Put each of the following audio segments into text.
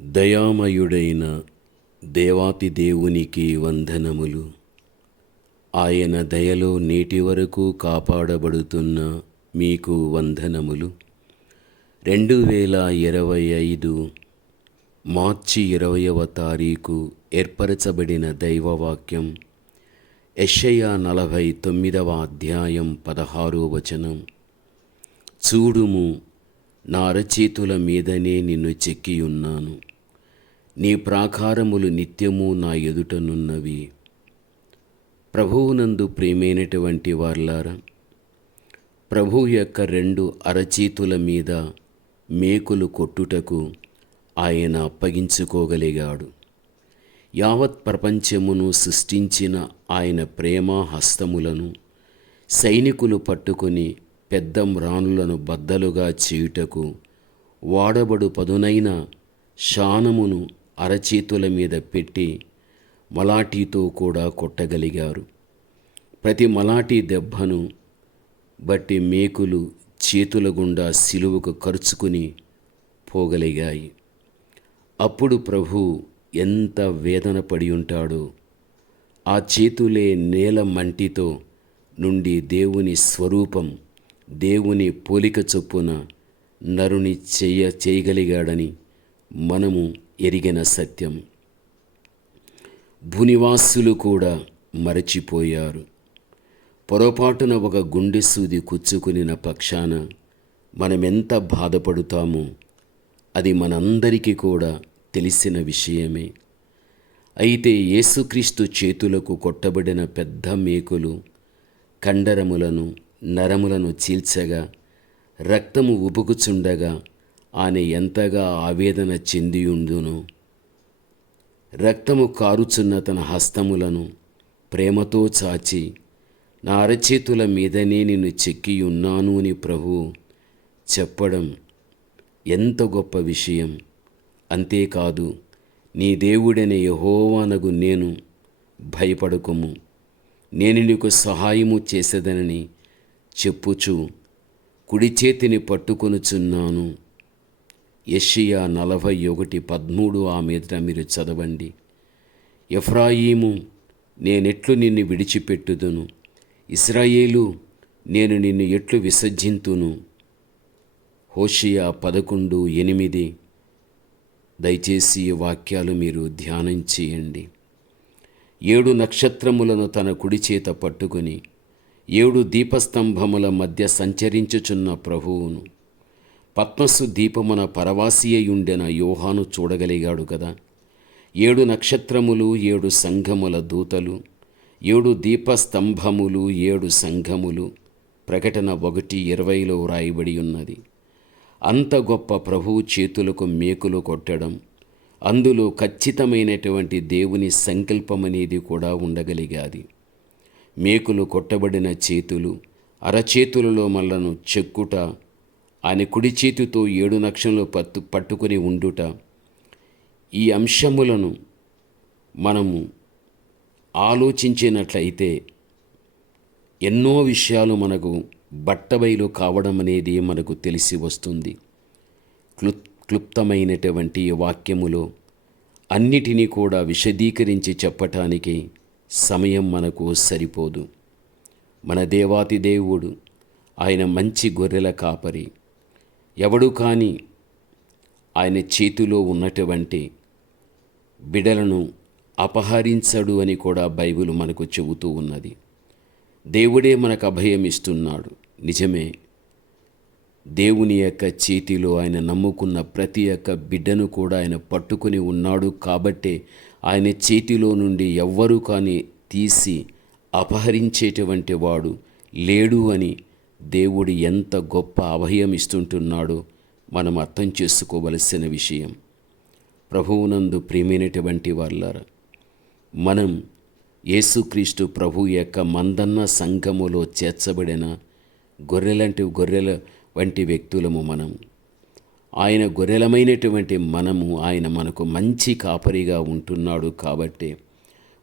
దయామయుడైన దేవాతి దేవునికి వందనములు. ఆయన దయలో నేటి వరకు కాపాడబడుతున్న మీకు వందనములు. రెండు వేల ఇరవై ఐదు మార్చి ఇరవయవ తారీఖు ఏర్పరచబడిన దైవవాక్యం యెషయా నలభై తొమ్మిదవ అధ్యాయం పదహారో వచనం. చూడుము నా అరచేతుల మీదనే నిన్ను చెక్కియున్నాను. నీ ప్రాకారములు నిత్యము నా ఎదుటనున్నవి ప్రభువునందు ప్రేమైనటువంటి వార్లారా ప్రభు యొక్క రెండు అరచేతుల మీద మేకులు కొట్టుటకు ఆయన అప్పగించుకోగలిగాడు. యావత్ ప్రపంచమును సృష్టించిన ఆయన ప్రేమ హస్తములను సైనికులు పట్టుకొని పెద్ద మ్రానులను బద్దలుగా చేయుటకు వాడబడు పదునైన శానమును అరచేతుల మీద పెట్టి మలాఠీతో కూడా కొట్టగలిగారు. ప్రతి మలాఠీ దెబ్బను బట్టి మేకులు చేతుల గుండా సిలువకు ఖర్చుకుని పోగలిగాయి. అప్పుడు ప్రభు ఎంత వేదన పడి ఉంటాడో ఆ చేతులే నేల మంటితో నుండి దేవుని స్వరూపం దేవుని పోలిక చొప్పున నరుని చేయ చేయగలిగాడని మనము ఎరిగిన సత్యం. భూనివాసులు కూడా మరచిపోయారు. పొరపాటున ఒక గుండె సూది కుచ్చుకునిన పక్షాన మనమెంత బాధపడుతామో అది మనందరికీ కూడా తెలిసిన విషయమే. అయితే యేసుక్రీస్తు చేతులకు కొట్టబడిన పెద్ద మేకులు కండరములను నరములను చీల్చగా రక్తము ఉపుకుచుండగా ఆయన ఎంతగా ఆవేదన చెందియుండును రక్తము కారుచున్న తన హస్తములను ప్రేమతో చాచి నా అరచేతుల మీదనే నిన్ను చెక్కియున్నాను అని ప్రభు చెప్పడం ఎంత గొప్ప విషయం. అంతేకాదు నీ దేవుడనే యహోవానగు నేను భయపడకుము. నేను నీకు సహాయము చేసేదనని చెప్పుచు కుడి చేతిని పట్టుకొనుచున్నాను. యషియా నలభై ఒకటి పదమూడు ఆ మీద మీరు చదవండి. ఎఫ్రాయిము నేనెట్లు నిన్ను విడిచిపెట్టుదును. ఇస్రాయేలు నేను నిన్ను ఎట్లు విసర్జింతును. హోషియా పదకొండు ఎనిమిది. దయచేసి ఈ వాక్యాలు మీరు ధ్యానం చేయండి. ఏడు నక్షత్రములను తన కుడి చేత పట్టుకొని ఏడు దీపస్తంభముల మధ్య సంచరించుచున్న ప్రభువును. పద్మస్సు దీపమున పరవాసియుండెన యోహాను చూడగలిగాడు కదా ఏడు నక్షత్రములు ఏడు సంఘముల దూతలు ఏడు దీపస్తంభములు ఏడు సంఘములు ప్రకటన ఒకటి ఇరవైలో వ్రాయబడి ఉన్నది. అంత గొప్ప ప్రభువు చేతులకు మేకులు కొట్టడం అందులో ఖచ్చితమైనటువంటి దేవుని సంకల్పమనేది కూడా ఉండగలిగాది. మేకులు కొట్టబడిన చేతులు అరచేతులలో మల్లను చెక్కుట ఆయన కుడి చేతితో ఏడు నక్షలు పట్టు పట్టుకుని ఉండుట. ఈ అంశములను మనము ఆలోచించినట్లయితే ఎన్నో విషయాలు మనకు బట్టబయలు కావడం అనేది మనకు తెలిసి వస్తుంది. క్లు క్లుప్తమైనటువంటి వాక్యములో అన్నిటినీ కూడా విశదీకరించి చెప్పటానికి సమయం మనకు సరిపోదు. మన దేవాతి దేవుడు ఆయన మంచి గొర్రెల కాపరి. ఎవడు కానీ ఆయన చేతిలో ఉన్నటువంటి బిడలను అపహరించడు అని కూడా బైబిల్ మనకు చెబుతూ ఉన్నది. దేవుడే మనకు అభయం ఇస్తున్నాడు. నిజమే. దేవుని యొక్క చేతిలో ఆయన నమ్ముకున్న ప్రతి ఒక్క బిడ్డను కూడా ఆయన పట్టుకుని ఉన్నాడు కాబట్టే ఆయన చేతిలో నుండి ఎవ్వరూ కానీ తీసి అపహరించేటువంటి వాడు లేడు అని దేవుడు ఎంత గొప్ప అభయం ఇస్తుంటున్నాడో మనం అర్థం చేసుకోవలసిన విషయం. ప్రభువునందు ప్రేమైనటువంటి వాళ్ళారా మనం యేసుక్రీస్తు ప్రభు యొక్క మందన్న సంఘములో చేర్చబడిన గొర్రెలంటి గొర్రెల వంటి వ్యక్తులము మనం. ఆయన గొర్రెలమైనటువంటి మనము ఆయన మనకు మంచి కాపరిగా ఉంటున్నాడు కాబట్టి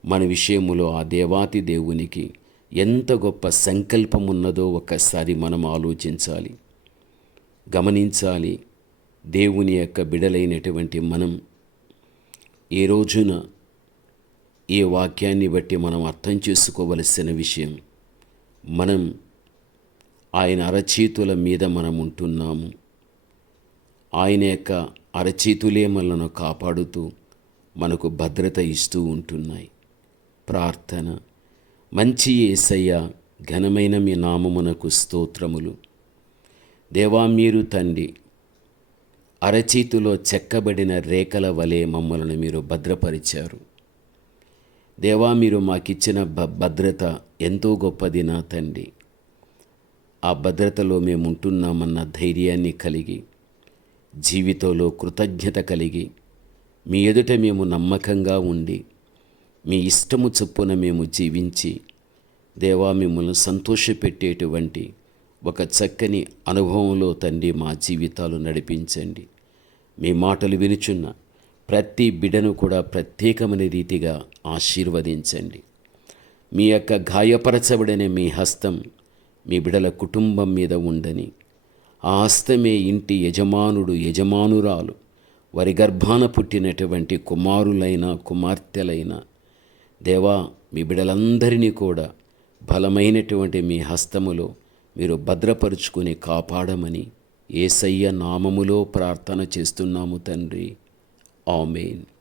మన విషయములో ఆ దేవాతి దేవునికి ఎంత గొప్ప సంకల్పం ఉన్నదో ఒక్కసారి మనం ఆలోచించాలి. గమనించాలి దేవుని యొక్క బిడలైనటువంటి మనం ఈ రోజున ఈ వాక్యాన్ని బట్టి మనం అర్థం చేసుకోవలసిన విషయం మనం ఆయన అరచేతుల మీద మనం ఉంటున్నాము. ఆయన యొక్క అరచేతులే మనలను కాపాడుతూ మనకు భద్రత ఇస్తూ ఉంటున్నాయి. ప్రార్థన. మంచి ఏసయ్య ఘనమైన మీ నామమునకు స్తోత్రములు. దేవా మీరు తండ్రి అరచేతిలో చెక్కబడిన రేఖల వలె మమ్మలను మీరు భద్రపరిచారు. దేవా మీరు మాకిచ్చిన భ భద్రత ఎంతో గొప్పది నా తండ్రి. ఆ భద్రతలో మేము ఉంటున్నామన్న ధైర్యాన్ని కలిగి జీవితంలో కృతజ్ఞత కలిగి మీ ఎదుట మేము నమ్మకంగా ఉండి మీ ఇష్టము చొప్పున మేము జీవించి దేవా మిమ్మల్ని సంతోషపెట్టేటువంటి ఒక చక్కని అనుభవంలో తండ్రి మా జీవితాలు నడిపించండి. మీ మాటలు వినుచున్న ప్రతి బిడను కూడా ప్రత్యేకమైన రీతిగా ఆశీర్వదించండి. మీ యొక్క గాయపరచబడిన మీ హస్తం మీ బిడల కుటుంబం మీద ఉండని ఆ హస్తమే ఇంటి యజమానుడు యజమానురాలు. వారి గర్భాన పుట్టినటువంటి కుమారులైన కుమార్తెలైన దేవా మీ బిడలందరినీ కూడా బలమైనటువంటి మీ హస్తములో మీరు భద్రపరుచుకుని కాపాడమని ఏసయ్య నామములో ప్రార్థన చేస్తున్నాము తండ్రి. ఆమెన్.